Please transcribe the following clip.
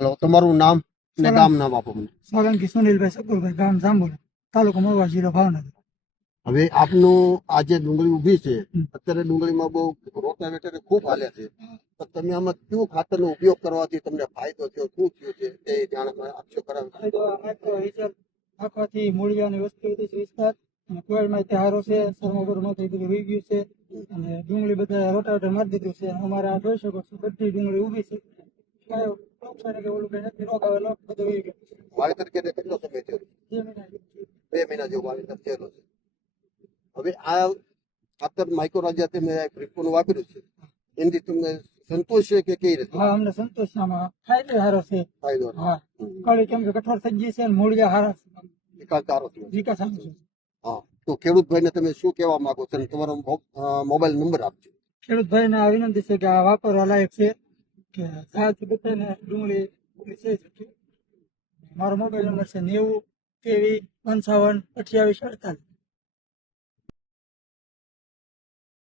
Hello, તમારું નામ ને સોલંકી ગામ નામ આપો મને. સોલંકી સુનિલભાઈ શકુરભાઈ, ગામ જાંબુડા, તાલુકો મહુવા, જિલ્લો ભાવનગર. હવે આપનું આ જે ડુંગળી ઊભી છે, હમ. અત્યારે ડુંગળીમાં બહુ રોટાવેટર ખૂબ હાલે છે, તો તમે આમાં કયું ખાતરનો ઉપયોગ કરવાથી તમને ફાયદો થયો, શું થયું છે તે જાણ આપશો ખરા? માઇક્રો હિજર નાખવાથી મૂળિયાની વસ્તી વિસ્તાર અને કોયલમાં તે હારો છે, સરમોગરમાંથી બધું રહી ગયું છે અને ડુંગળી બધા રોટાવેટર મારી દીધું છે. અમારા જોઈ શકો છો, બધી ડુંગળી ઊભી છે. કાંઈ નુકસાન કે ઓલું કંઈ નથી, રોકાવેલો બધું રહી ગયું. વાવેતર કે કેટલો સમય થયો? 2 મહિના જેવું થયું. 2 મહિના જેવું વાવેતર થયેલો છે. હવે આ ખાતર માઇક્રો રાજા તમે પ્રિપોનું વાપર્યું છે, એનાથી તમને સંતોષ છે કે કેવી રીતે હા, અમને સંતોષ છે. આમાં ફાયદો હારો છે. ફાયદો? હા, કળી કેમ કે કઠોર થઈ ગઈ છે અને મૂળિયા હારા છે, વિકાસ સારો થયો? વિકાસ સારો છે. હા, તો ખેડૂત ભાઈને તમે શું કહેવા માંગો છો અને તમારો મોબાઈલ નંબર આપજો. ખેડૂત ભાઈને આ વિનંતી છે કે આ વાપરવા લાયક છે, કે સાથી બધાને ડુંગળી છે. મારો મોબાઈલ નંબર છે 90 23 55 28 48.